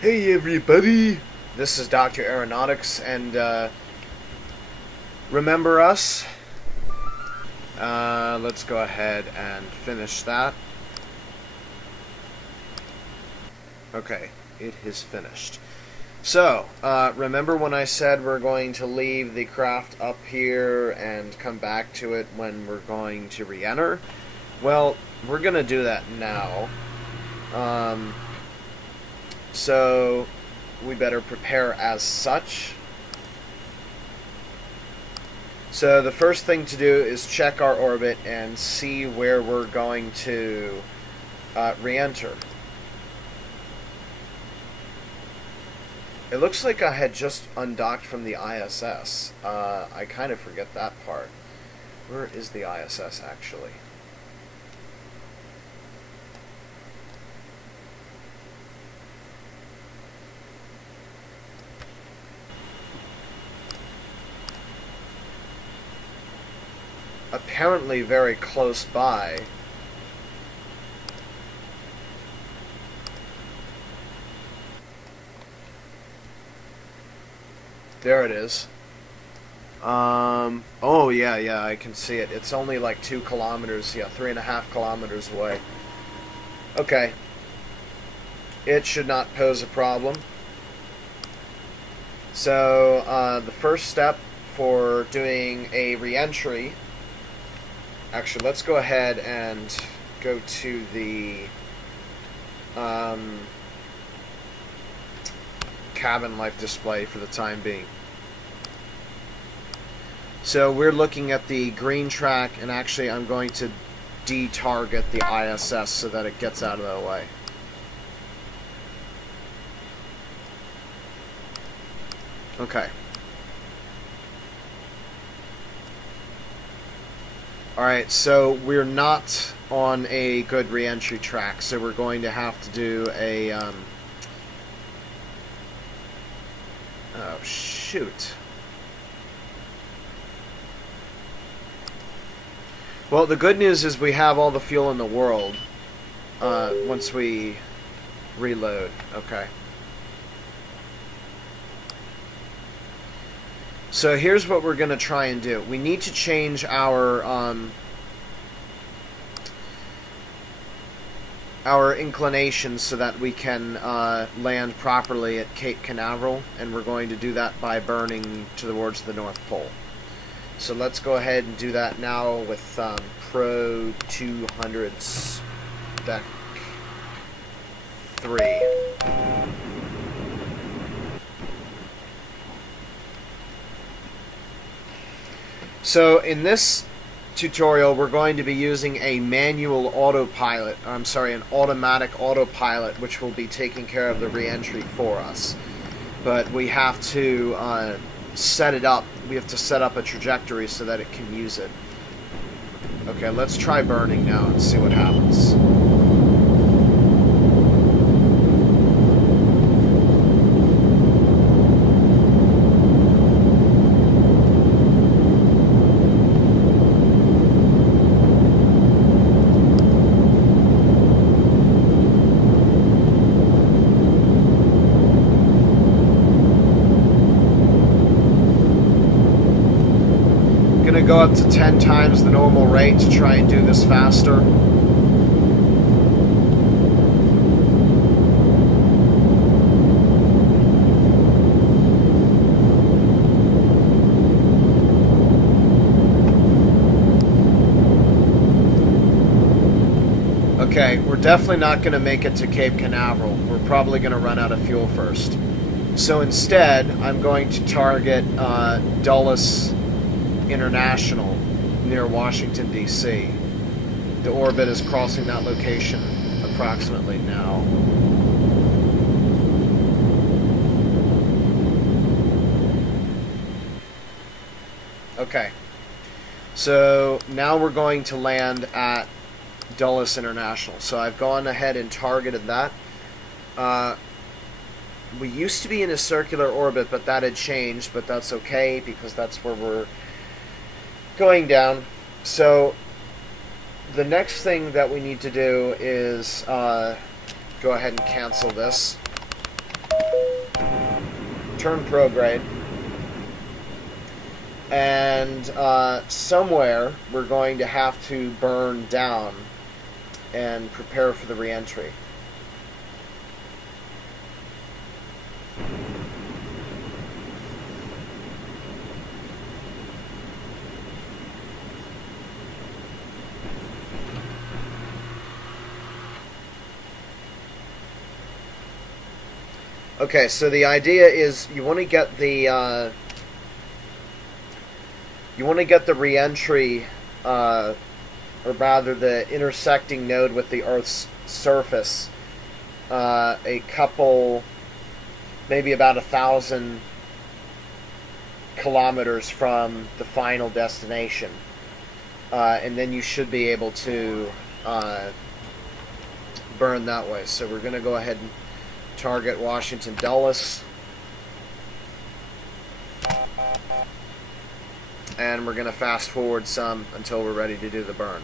Hey everybody, this is Dr. Aeronautics, and remember us? Let's go ahead and finish that. Okay, it is finished. So, remember when I said we're going to leave the craft up here and come back to it when we're going to re-enter? Well, we're going to do that now. So we better prepare as such. So the first thing to do is check our orbit and see where we're going to re-enter. It looks like I had just undocked from the ISS. I kind of forget that part. Where is the ISS actually? Apparently very close by. There it is. Oh yeah, I can see it. It's only like 2 kilometers, yeah, 3.5 kilometers away. Okay. It should not pose a problem. So, the first step for doing a re-entry, actually, let's go ahead and go to the cabin life display for the time being. So we're looking at the green track, and actually I'm going to de-target the ISS so that it gets out of the way. Okay. Alright, so we're not on a good re-entry track, so we're going to have to do a, oh, shoot. Well, the good news is we have all the fuel in the world, once we reload. Okay. So here's what we're going to try and do. We need to change our inclination so that we can land properly at Cape Canaveral, and we're going to do that by burning towards the North Pole. So let's go ahead and do that now with Pro 200 Spec 3. So in this tutorial, we're going to be using a manual autopilot, I'm sorry, an automatic autopilot, which will be taking care of the re-entry for us. But we have to set it up. We have to set up a trajectory so that it can use it. Okay, let's try burning now and see what happens. Go up to 10 times the normal rate to try and do this faster. Okay, we're definitely not going to make it to Cape Canaveral. We're probably going to run out of fuel first. So instead, I'm going to target Dulles International near Washington, D.C. The orbit is crossing that location approximately now. Okay. So now we're going to land at Dulles International. So I've gone ahead and targeted that. We used to be in a circular orbit, but that had changed, but that's okay because that's where we're going down. So the next thing that we need to do is go ahead and cancel this. turn prograde. And somewhere we're going to have to burn down and prepare for the reentry. Okay, so the idea is you want to get the reentry, or rather the intersecting node with the Earth's surface, a couple, maybe about 1,000 kilometers from the final destination, and then you should be able to burn that way. So we're going to go ahead and target Washington Dulles, and we're going to fast forward some until we're ready to do the burn.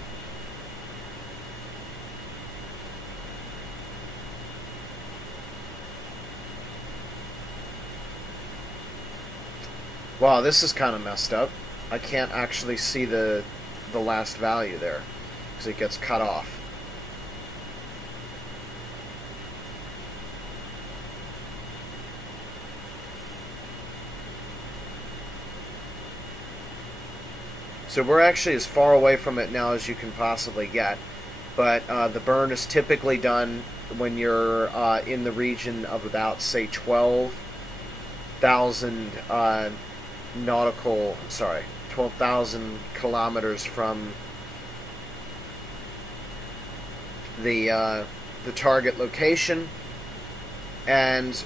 Wow, this is kind of messed up. I can't actually see the last value there because it gets cut off. So we're actually as far away from it now as you can possibly get, but the burn is typically done when you're in the region of about, say, 12,000 12,000 kilometers from the target location. And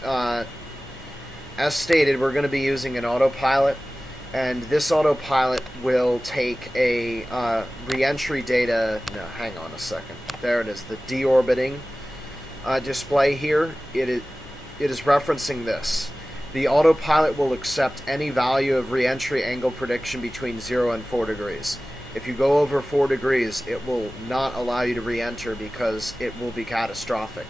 as stated, we're going to be using an autopilot. And this autopilot will take a reentry data. No, hang on a second. There it is, the deorbiting display here. It is referencing this. The autopilot will accept any value of reentry angle prediction between 0 and 4 degrees. If you go over 4 degrees, it will not allow you to reenter because it will be catastrophic.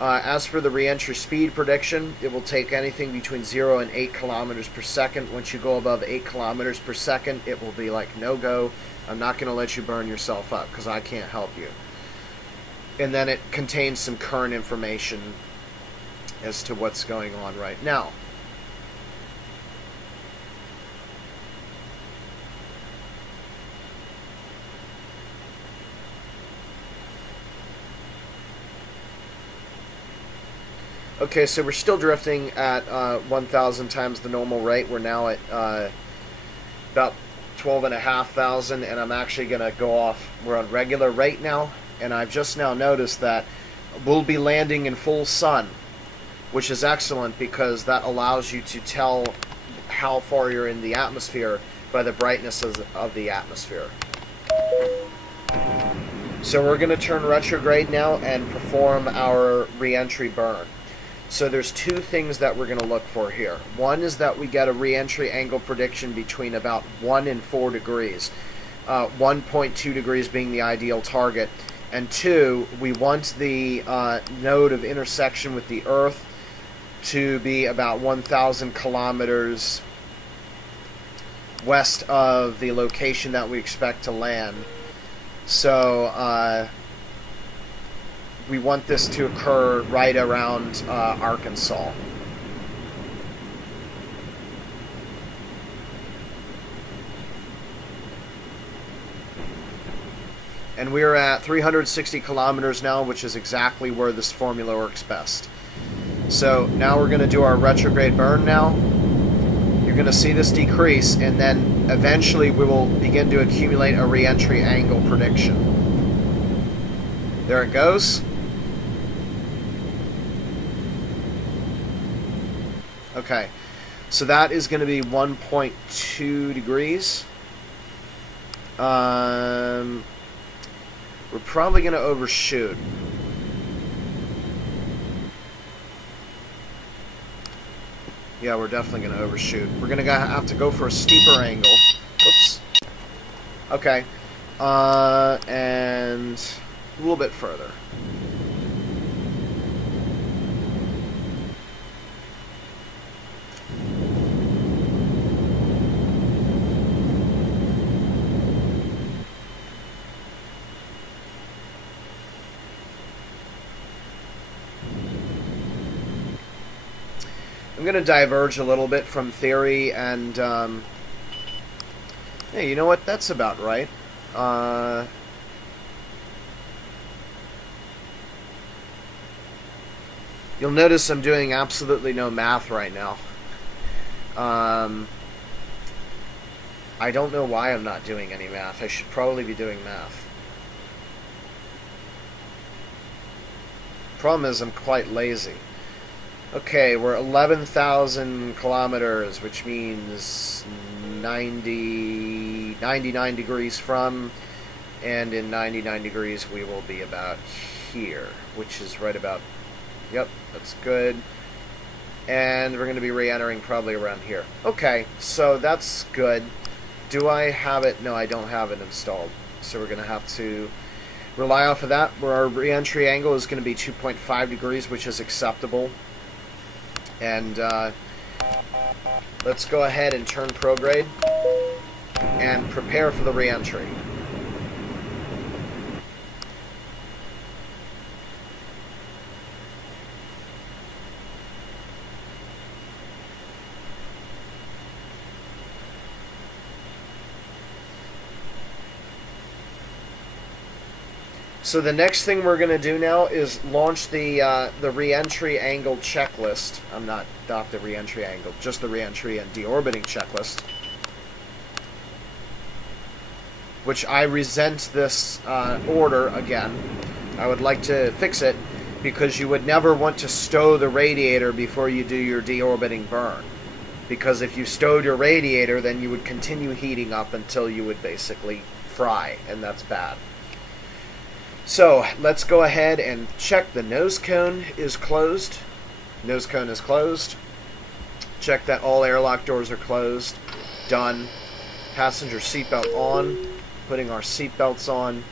As for the reentry speed prediction, it will take anything between 0 and 8 kilometers per second. Once you go above 8 kilometers per second, it will be like, no go. I'm not going to let you burn yourself up because I can't help you. And then it contains some current information as to what's going on right now. Okay, so we're still drifting at 1,000 times the normal rate. We're now at about 12,500, and I'm actually going to go off. We're on regular rate now, and I've just now noticed that we'll be landing in full sun, which is excellent because that allows you to tell how far you're in the atmosphere by the brightness of the atmosphere. So we're going to turn retrograde now and perform our reentry burn. So there's two things that we're going to look for here. One is that we get a reentry angle prediction between about 1 and 4 degrees. 1.2 degrees being the ideal target. And two, we want the node of intersection with the Earth to be about 1,000 kilometers west of the location that we expect to land. So we want this to occur right around Arkansas. And we're at 360 kilometers now, which is exactly where this formula works best. So now we're going to do our retrograde burn now. You're going to see this decrease, and then eventually we will begin to accumulate a reentry angle prediction. There it goes. Okay, so that is going to be 1.2 degrees. We're probably going to overshoot. Yeah, we're definitely going to overshoot. We're going to have to go for a steeper angle. Whoops. Okay. And a little bit further. I'm going to diverge a little bit from theory, and hey, you know what? That's about right. You'll notice I'm doing absolutely no math right now. I don't know why I'm not doing any math. I should probably be doing math. Problem is, I'm quite lazy. Okay, we're 11,000 kilometers, which means 99 degrees from, and in 99 degrees we will be about here, which is right about, yep, that's good. And we're going to be re-entering probably around here. Okay, so that's good. Do I have it? No, I don't have it installed. So we're going to have to rely off of that, where our re-entry angle is going to be 2.5 degrees, which is acceptable. And let's go ahead and turn prograde and prepare for the re-entry. So the next thing we're going to do now is launch the re-entry angle checklist. Not the re-entry angle, just the re-entry and deorbiting checklist. Which I resent this order again. I would like to fix it, because you would never want to stow the radiator before you do your deorbiting burn. Because if you stowed your radiator, then you would continue heating up until you would basically fry, and that's bad. So let's go ahead and check the nose cone is closed. Nose cone is closed. Check that all airlock doors are closed. Done. Passenger seatbelt on. Putting our seatbelts on.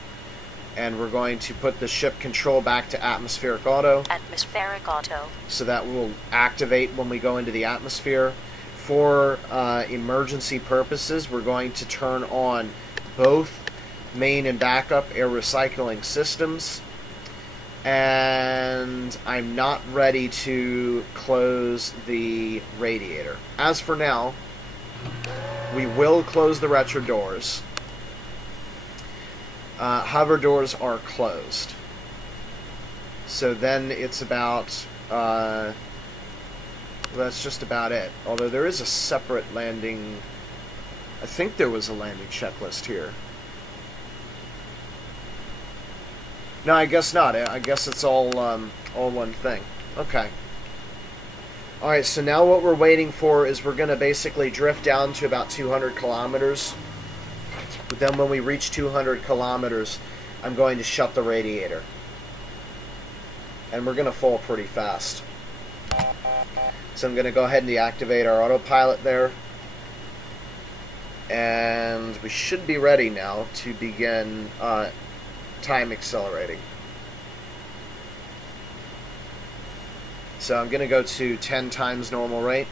And we're going to put the ship control back to atmospheric auto. Atmospheric auto. So that will activate when we go into the atmosphere. For emergency purposes, we're going to turn on both main and backup air recycling systems, and I'm not ready to close the radiator. As for now, we will close the retro doors. Hover doors are closed. So then it's about, that's just about it. Although there is a separate landing, I think there was a landing checklist here. No, I guess not. I guess it's all one thing. Okay. Alright, so now what we're waiting for is we're going to basically drift down to about 200 kilometers. But then when we reach 200 kilometers, I'm going to shut the radiator. And we're going to fall pretty fast. So I'm going to go ahead and deactivate our autopilot there. And we should be ready now to begin time accelerating. So I'm going to go to 10 times normal rate.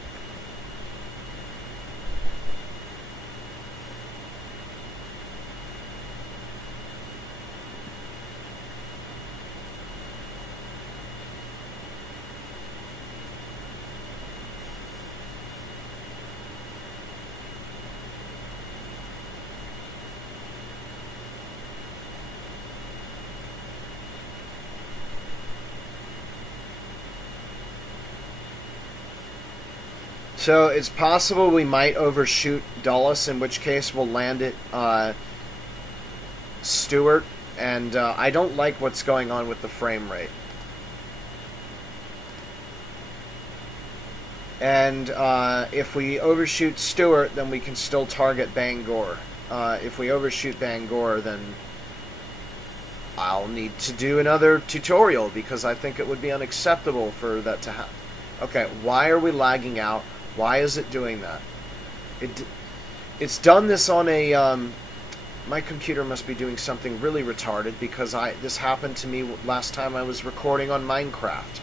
So it's possible we might overshoot Dulles, in which case we'll land at Stewart, and I don't like what's going on with the frame rate. And if we overshoot Stewart, then we can still target Bangor. If we overshoot Bangor, then I'll need to do another tutorial, because I think it would be unacceptable for that to happen. Okay, why are we lagging out? Why is it doing that? It's done this on a... my computer must be doing something really retarded, because this happened to me last time I was recording on Minecraft.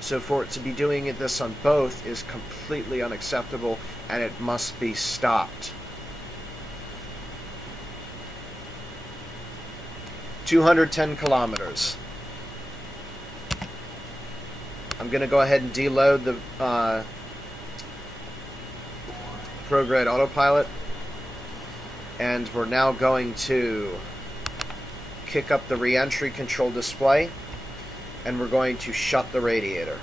So for it to be doing this on both is completely unacceptable, and it must be stopped. 210 kilometers. I'm going to go ahead and deload the prograde autopilot. And we're now going to kick up the reentry control display, and we're going to shut the radiator.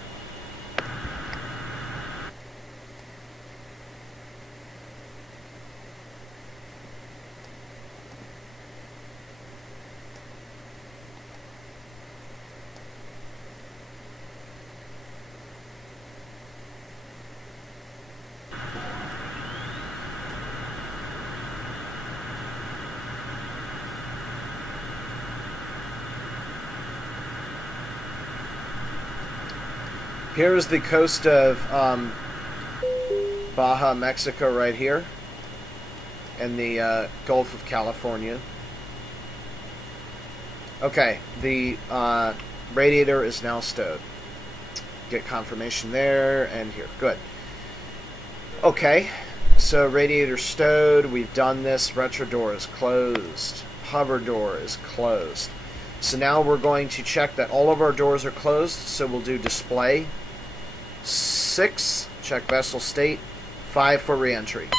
Here's the coast of Baja, Mexico, right here, and the Gulf of California. Okay, the radiator is now stowed. Get confirmation there and here. Good. Okay, so radiator stowed. We've done this. Retro door is closed. Hover door is closed. So now we're going to check that all of our doors are closed. So we'll do display. 6, check vessel state. 5 for reentry.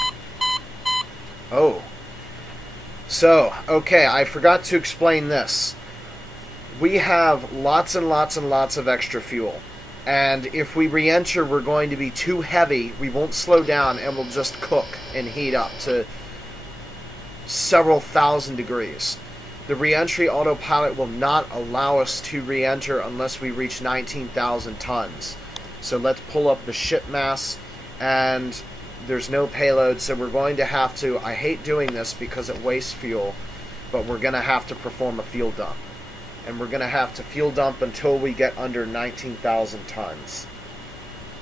Oh. So, okay, I forgot to explain this. We have lots and lots and lots of extra fuel. And if we re-enter, we're going to be too heavy. We won't slow down, and we'll just cook and heat up to several thousand degrees. The re-entry autopilot will not allow us to re-enter unless we reach 19,000 tons. So let's pull up the ship mass, and there's no payload, so we're going to have to, I hate doing this because it wastes fuel, but we're going to have to perform a fuel dump. And we're going to have to fuel dump until we get under 19,000 tons.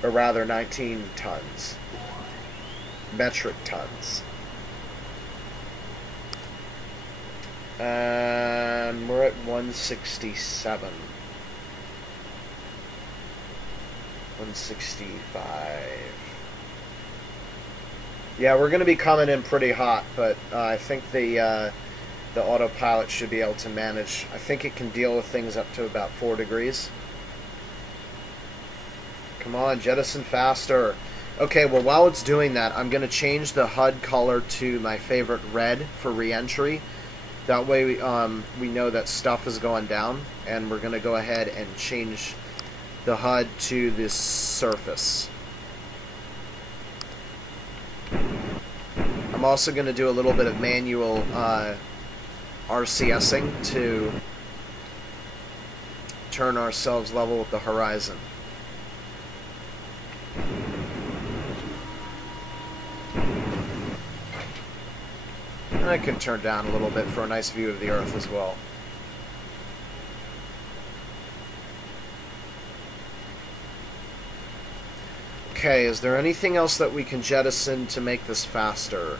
Or rather, 19 tons. Metric tons. And we're at 167. 165. Yeah, we're going to be coming in pretty hot, but I think the autopilot should be able to manage. I think it can deal with things up to about 4 degrees. Come on, jettison faster. Okay, well, while it's doing that, I'm going to change the HUD color to my favorite red for re-entry. That way we know that stuff is going down, and we're going to go ahead and change the HUD to this surface. I'm also going to do a little bit of manual RCSing to turn ourselves level with the horizon. And I can turn down a little bit for a nice view of the Earth as well. Okay, is there anything else that we can jettison to make this faster?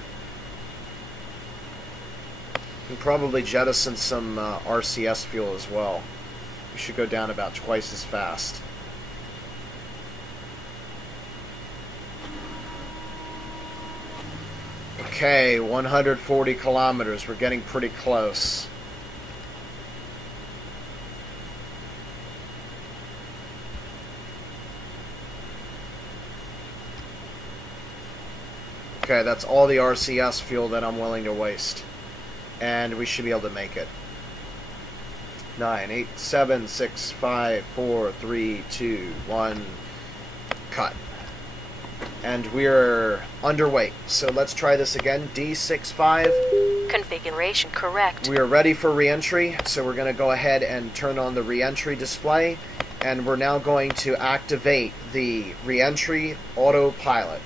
We can probably jettison some RCS fuel as well. We should go down about twice as fast. Okay, 140 kilometers. We're getting pretty close. Okay, that's all the RCS fuel that I'm willing to waste. And we should be able to make it. 9, 8, 7, 6, 5, 4, 3, 2, 1, cut. And we're underweight. So let's try this again. D65. Configuration correct. We are ready for re-entry. So we're going to go ahead and turn on the re-entry display. And we're now going to activate the re-entry autopilot.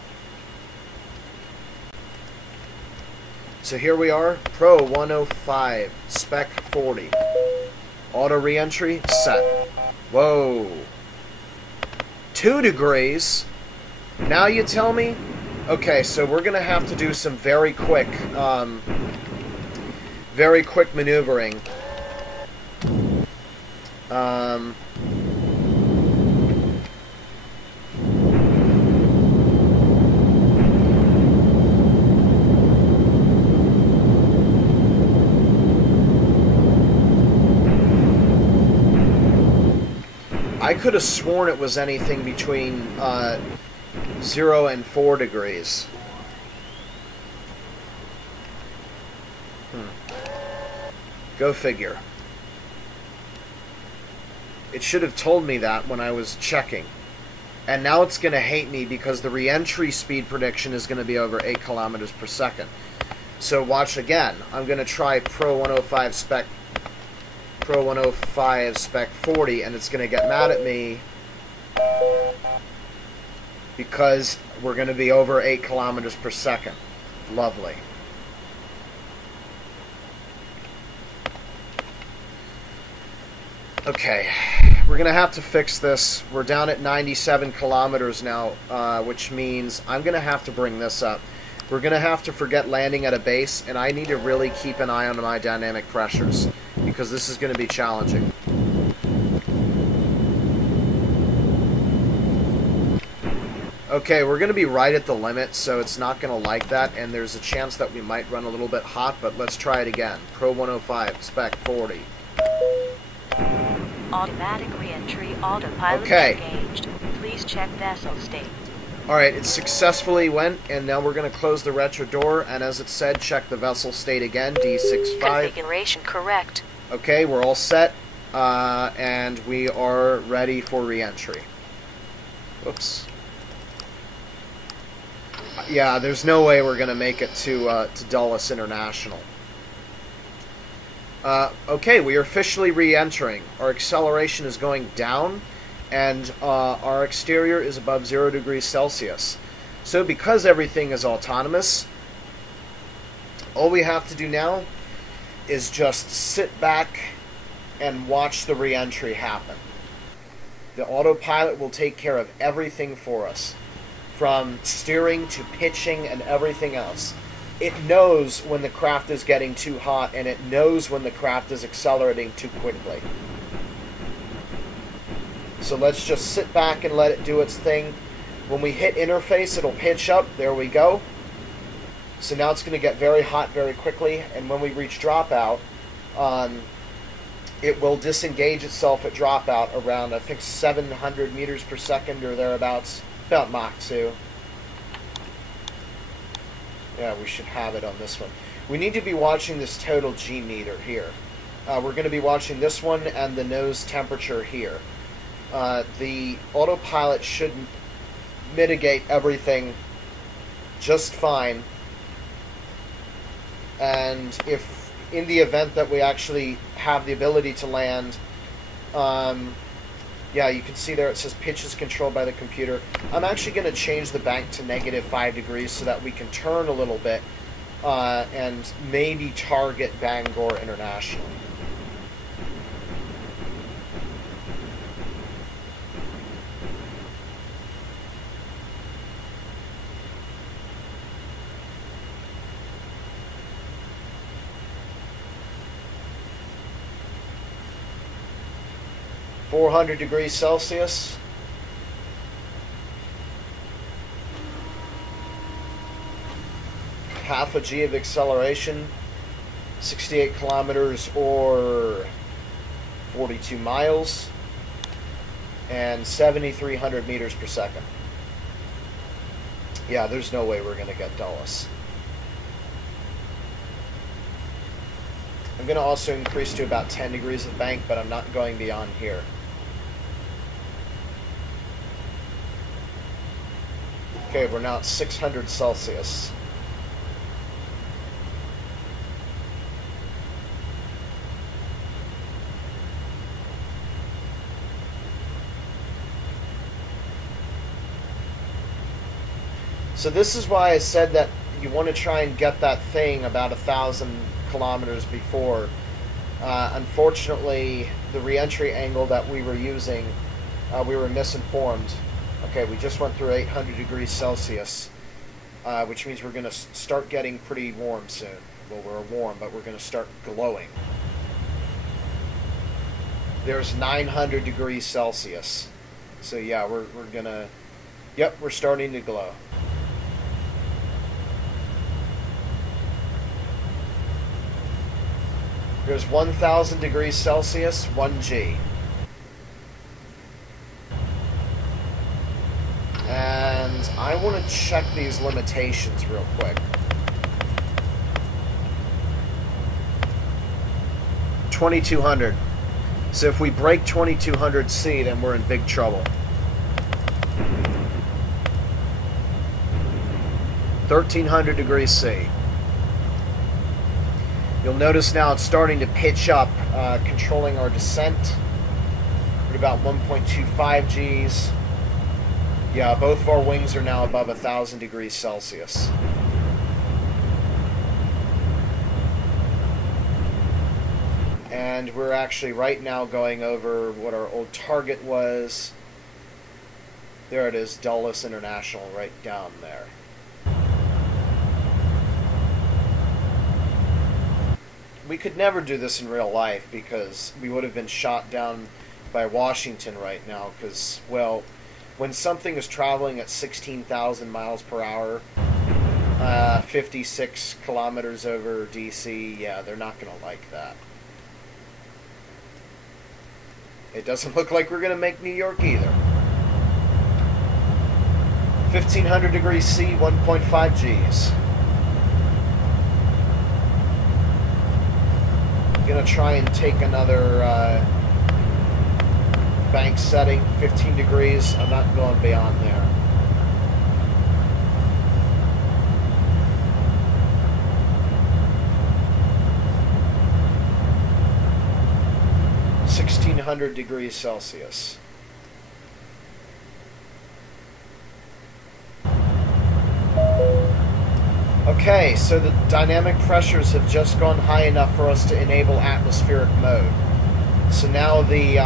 So here we are, Pro 105, Spec 40. Auto re-entry, set. Whoa. 2 degrees? Now you tell me? Okay, so we're going to have to do some very quick maneuvering. I could have sworn it was anything between 0 and 4 degrees. Go figure. It should have told me that when I was checking. And now it's going to hate me because the reentry speed prediction is going to be over 8 kilometers per second. So watch again. I'm going to try Pro 105 spec 40, and it's going to get mad at me because we're going to be over 8 kilometers per second. Lovely. Okay, we're going to have to fix this. We're down at 97 kilometers now, which means I'm going to have to bring this up. We're going to have to forget landing at a base, and I need to really keep an eye on my dynamic pressures, because this is going to be challenging. Okay, we're going to be right at the limit, so it's not going to like that, and there's a chance that we might run a little bit hot, but let's try it again. Pro 105, spec 40. Automatic reentry, autopilot engaged. Please check vessel state. Alright, it successfully went, and now we're going to close the retro door, and as it said, check the vessel state again, D65. Configuration correct. Okay, we're all set, and we are ready for reentry. Whoops. Yeah, there's no way we're going to make it to Dulles International. Okay, we are officially re-entering. Our acceleration is going down, and our exterior is above 0 degrees Celsius. So because everything is autonomous, all we have to do now is just sit back and watch the re-entry happen. The autopilot will take care of everything for us, from steering to pitching and everything else. It knows when the craft is getting too hot, and it knows when the craft is accelerating too quickly. So let's just sit back and let it do its thing. When we hit interface, it'll pitch up. There we go. So now it's going to get very hot very quickly, and when we reach dropout, it will disengage itself at dropout around, I think, 700 meters per second or thereabouts, about Mach 2. Yeah, we should have it on this one. We need to be watching this total G meter here. We're going to be watching this one and the nose temperature here. The autopilot should mitigate everything just fine. And if in the event that we actually have the ability to land, yeah, you can see there it says pitch is controlled by the computer. I'm actually going to change the bank to -5 degrees so that we can turn a little bit and maybe target Bangor International. .400 degrees Celsius. Half a G of acceleration. 68 kilometers or 42 miles. And 7,300 meters per second. Yeah, there's no way we're going to get Dulles. I'm going to also increase to about 10 degrees of bank, but I'm not going beyond here. Okay, we're now at 600 Celsius. So this is why I said that you want to try and get that thing about 1,000 kilometers before. Unfortunately, the re-entry angle that we were using, we were misinformed. Okay, we just went through 800 degrees Celsius, which means we're going to start getting pretty warm soon. Well, we're warm, but we're going to start glowing. There's 900 degrees Celsius. So yeah, we're going to... Yep, we're starting to glow. There's 1,000 degrees Celsius, 1 G. And I want to check these limitations real quick. 2200. So if we break 2200 C, then we're in big trouble. 1300 degrees C. You'll notice now it's starting to pitch up, controlling our descent. We're at about 1.25 Gs. Yeah, both of our wings are now above 1,000 degrees Celsius. And we're actually right now going over what our old target was. There it is, Dulles International, right down there. We could never do this in real life because we would have been shot down by Washington right now because, well, when something is traveling at 16,000 miles per hour, 56 kilometers over DC, yeah, they're not going to like that. It doesn't look like we're going to make New York either. 1500 degrees C, 1.5 Gs. Gonna try and take another bank setting, 15 degrees. I'm not going beyond there. degrees Celsius. Okay, so the dynamic pressures have just gone high enough for us to enable atmospheric mode. So now the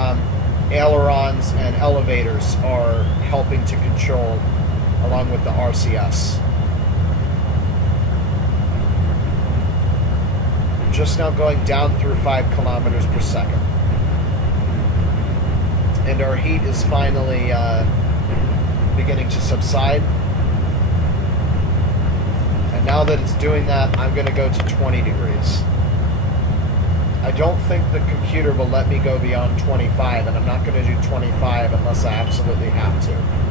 ailerons and elevators are helping to control along with the RCS. Just now going down through 5 kilometers per second. And our heat is finally beginning to subside. And now that it's doing that, I'm going to go to 20 degrees. I don't think the computer will let me go beyond 25, and I'm not going to do 25 unless I absolutely have to.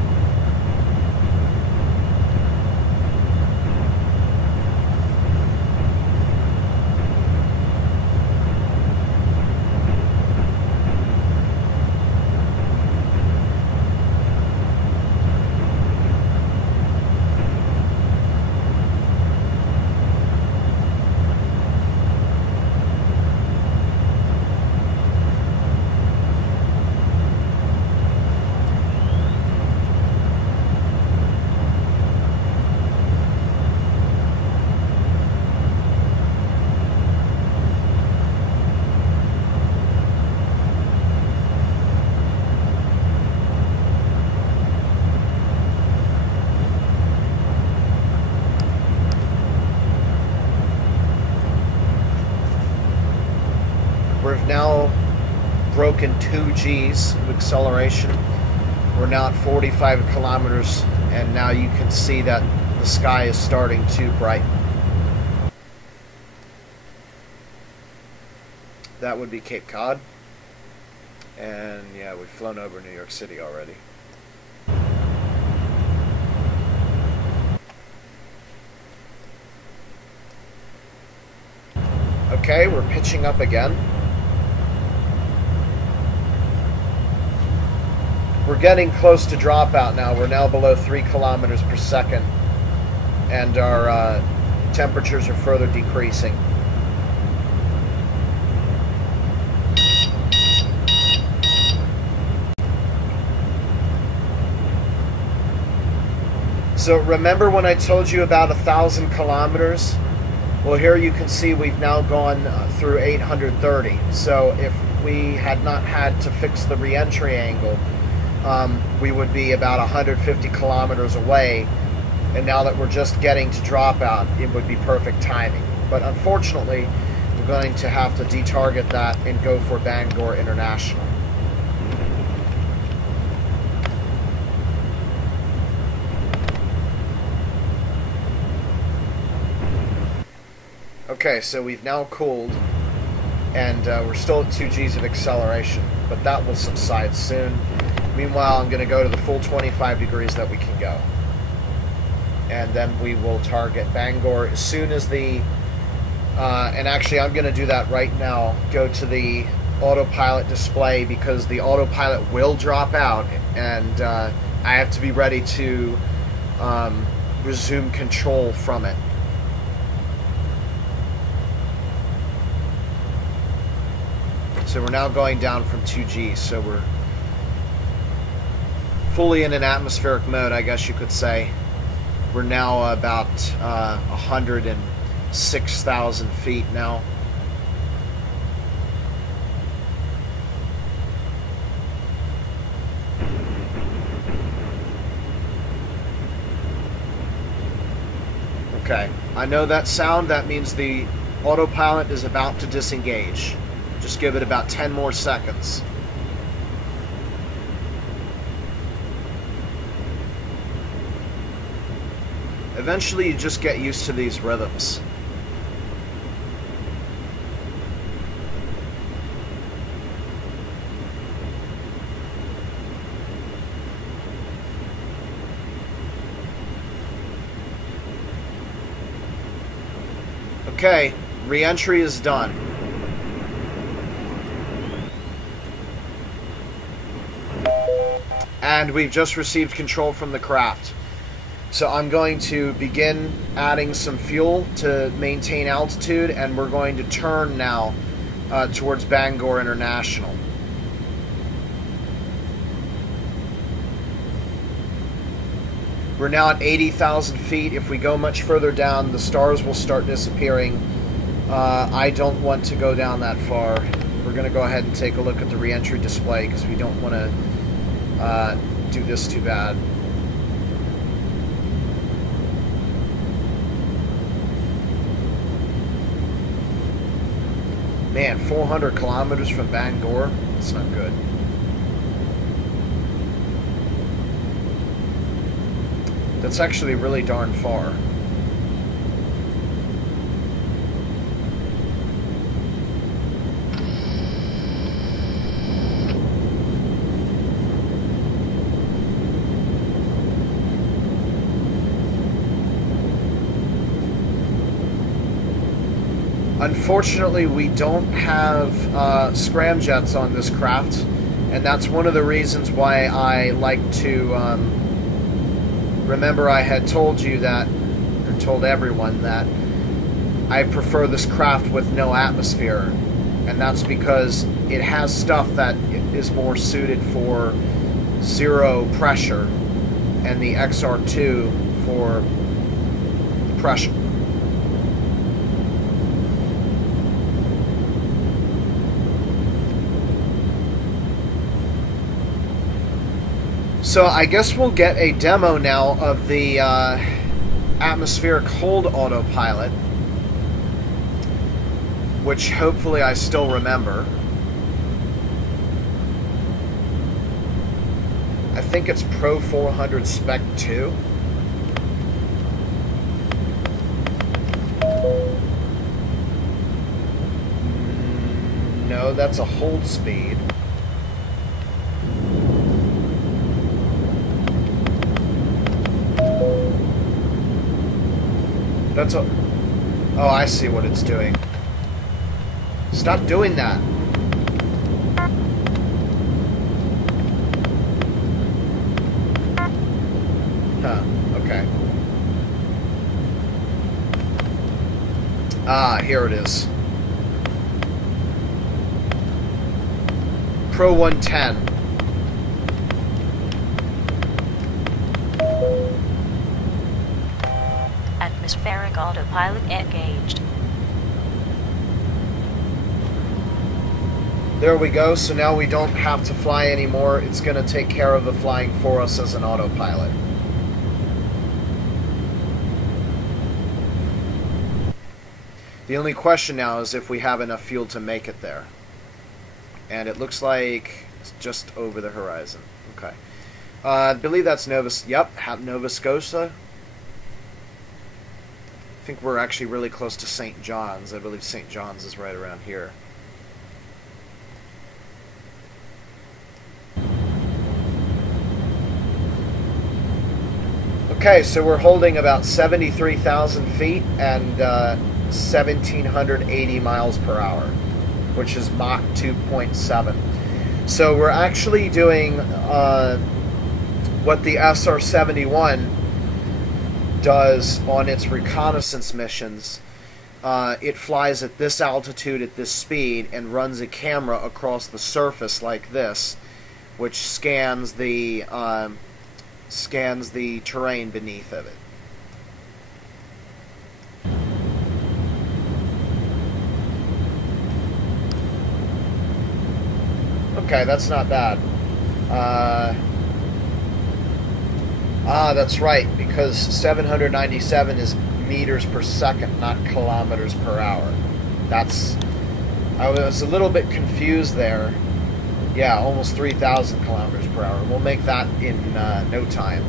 We've now broken 2 Gs of acceleration. We're now at 45 kilometers, and now you can see that the sky is starting to brighten. That would be Cape Cod. And yeah, we've flown over New York City already. Okay, we're pitching up again. We're getting close to dropout now. We're now below 3 kilometers per second, and our temperatures are further decreasing. So remember when I told you about 1,000 kilometers? Well, here you can see we've now gone through 830. So if we had not had to fix the reentry angle, we would be about 150 kilometers away, and now that we're just getting to dropout, it would be perfect timing. But unfortunately, we're going to have to detarget that and go for Bangor International. Okay, so we've now cooled, and we're still at 2 Gs of acceleration, but that will subside soon. Meanwhile, I'm going to go to the full 25 degrees that we can go. And then we will target Bangor as soon as the And actually, I'm going to do that right now. Go to the autopilot display because the autopilot will drop out, and I have to be ready to resume control from it. So we're now going down from 2G, so we're fully in an atmospheric mode, I guess you could say. We're now about 106,000 feet now. Okay, I know that sound. That means the autopilot is about to disengage. Just give it about 10 more seconds. Eventually you just get used to these rhythms. Okay, re-entry is done. And we've just received control from the craft. So I'm going to begin adding some fuel to maintain altitude, and we're going to turn now towards Bangor International. We're now at 80,000 feet. If we go much further down, the stars will start disappearing. I don't want to go down that far. We're going to go ahead and take a look at the re-entry display because we don't want to do this too bad. Man, 400 kilometers from Bangor? That's not good. That's actually really darn far. Unfortunately, we don't have scramjets on this craft, and that's one of the reasons why I like to remember I had told you that, or told everyone that I prefer this craft with no atmosphere, and that's because it has stuff that is more suited for zero pressure, and the XR2 for pressure. So I guess we'll get a demo now of the atmospheric hold autopilot, which hopefully I still remember. I think it's Pro 400 Spec 2. No, that's a hold speed. That's a... Oh, I see what it's doing. Stop doing that. Huh, okay. Ah, here it is. Pro 110. Atmospheric autopilot engaged. There we go. So now we don't have to fly anymore. It's going to take care of the flying for us as an autopilot. The only question now is if we have enough fuel to make it there. And it looks like it's just over the horizon. Okay. I believe that's Nova Scotia. I think we're actually really close to St. John's. I believe St. John's is right around here. Okay, so we're holding about 73,000 feet, and 1,780 miles per hour, which is Mach 2.7. So we're actually doing what the SR-71 does on its reconnaissance missions. It flies at this altitude at this speed and runs a camera across the surface like this, which scans the terrain beneath of it. Okay, that's not bad. That's right, because 797 is meters per second, not kilometers per hour. I was a little bit confused there. Yeah, almost 3,000 kilometers per hour. We'll make that in no time.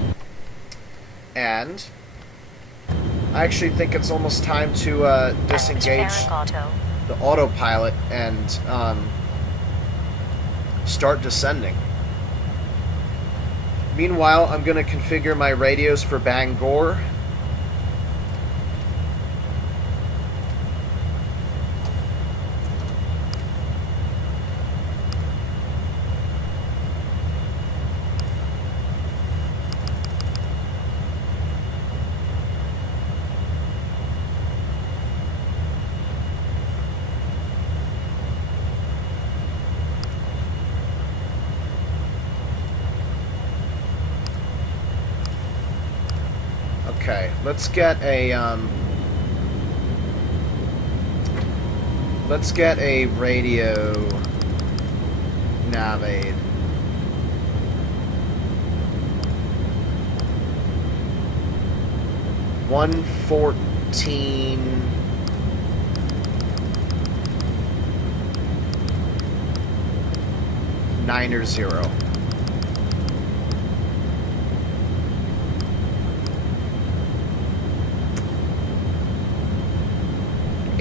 And I actually think it's almost time to disengage the autopilot and start descending. Meanwhile, I'm going to configure my radios for Bangor. Okay, let's get a radio nav aid. $114 900.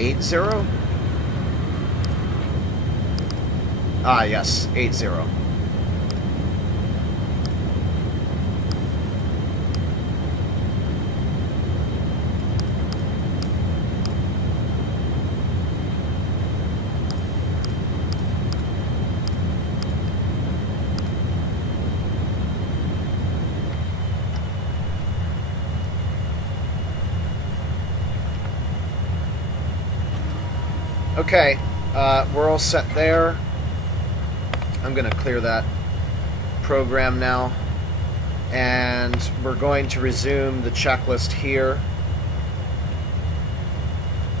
$80? Ah, yes, 80. Okay, we're all set there. I'm going to clear that program now. And we're going to resume the checklist here.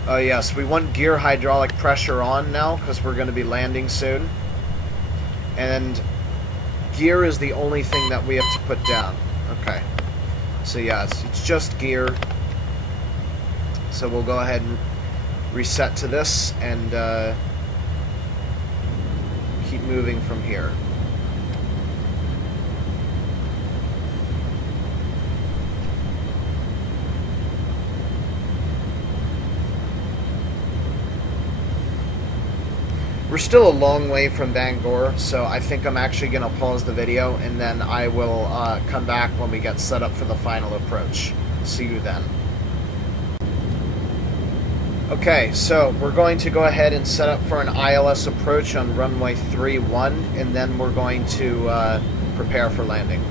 Oh yes, we want gear hydraulic pressure on now because we're going to be landing soon. And gear is the only thing that we have to put down. Okay. So yeah, it's just gear. So we'll go ahead and reset to this and keep moving from here. We're still a long way from Bangor, so I think I'm actually going to pause the video and then I will come back when we get set up for the final approach. See you then. Okay, so we're going to go ahead and set up for an ILS approach on runway 31, and then we're going to prepare for landing.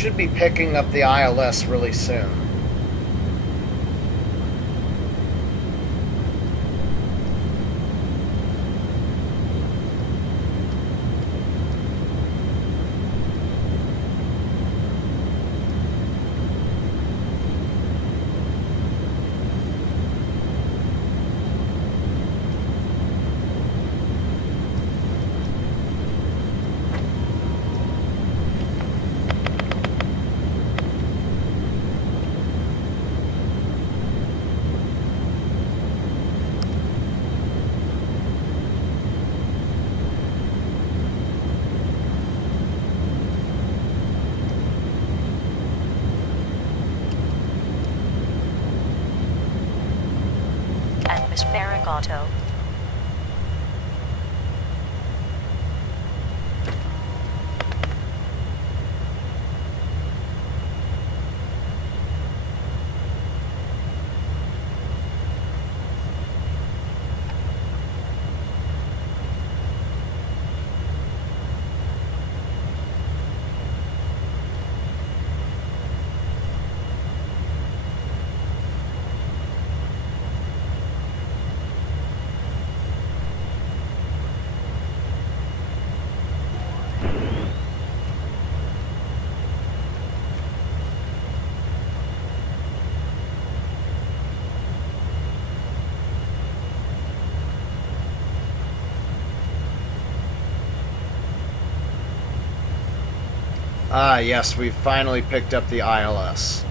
should be picking up the ILS really soon. Atmospheric auto. Ah, yes, we've finally picked up the ILS.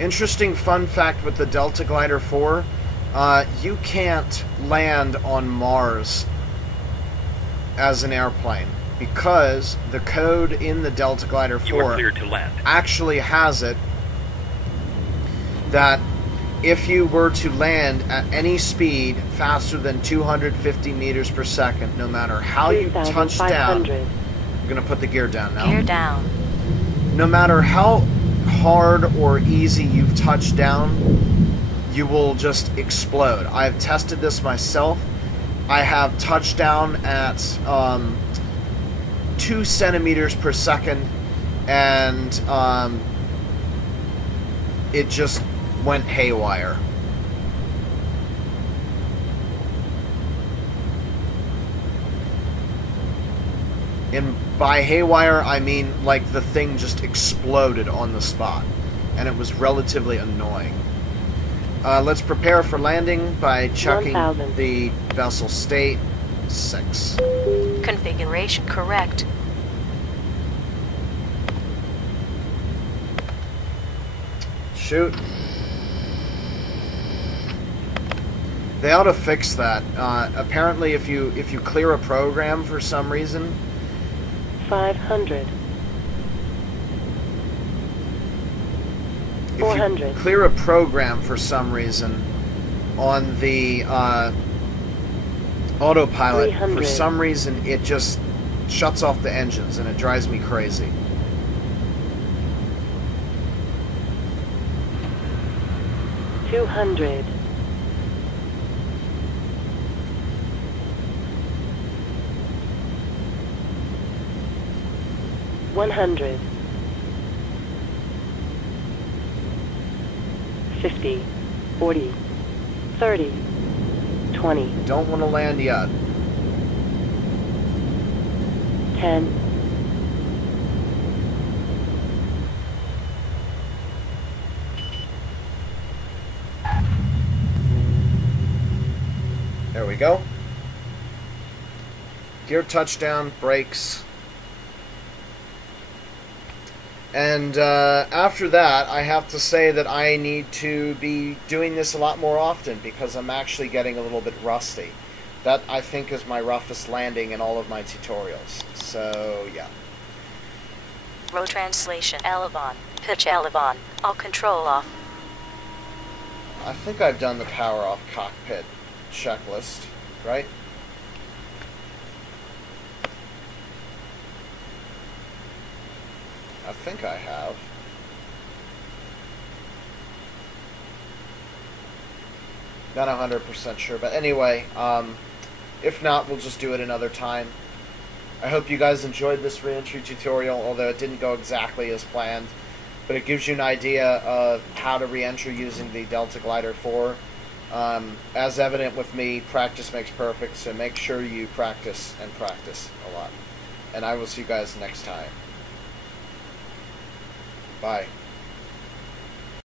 Interesting fun fact with the Delta Glider 4. You can't land on Mars as an airplane because the code in the Delta Glider 4 You are cleared to land. actually has it that if you were to land at any speed faster than 250 meters per second, no matter how you touch down, I'm going to put the gear down now. Gear down. No matter how hard or easy you've touched down, you will just explode. I've tested this myself. I have touched down at 2 centimeters per second, and it just went haywire. And by haywire, I mean like the thing just exploded on the spot, and it was relatively annoying. Let's prepare for landing by checking 1000. the vessel state. 6. Configuration correct. Shoot. They ought to fix that. Apparently, if you clear a program for some reason, 500. if 400. you clear a program for some reason on the autopilot, for 300. some reason it just shuts off the engines and it drives me crazy. 200. 100. 50. 40. 30. 20. Don't want to land yet. 10. There we go. Gear touchdown, brakes. And after that, I have to say that I need to be doing this a lot more often because I'm actually getting a little bit rusty. That, I think, is my roughest landing in all of my tutorials. So, yeah. Row translation elevon. Pitch elevon. All control off. I think I've done the power off cockpit checklist, right? I think I have. Not 100% sure, but anyway, if not, we'll just do it another time. I hope you guys enjoyed this reentry tutorial, although it didn't go exactly as planned. But it gives you an idea of how to reentry using the Delta Glider 4. As evident with me, practice makes perfect, so make sure you practice and practice a lot. And I will see you guys next time. Bye.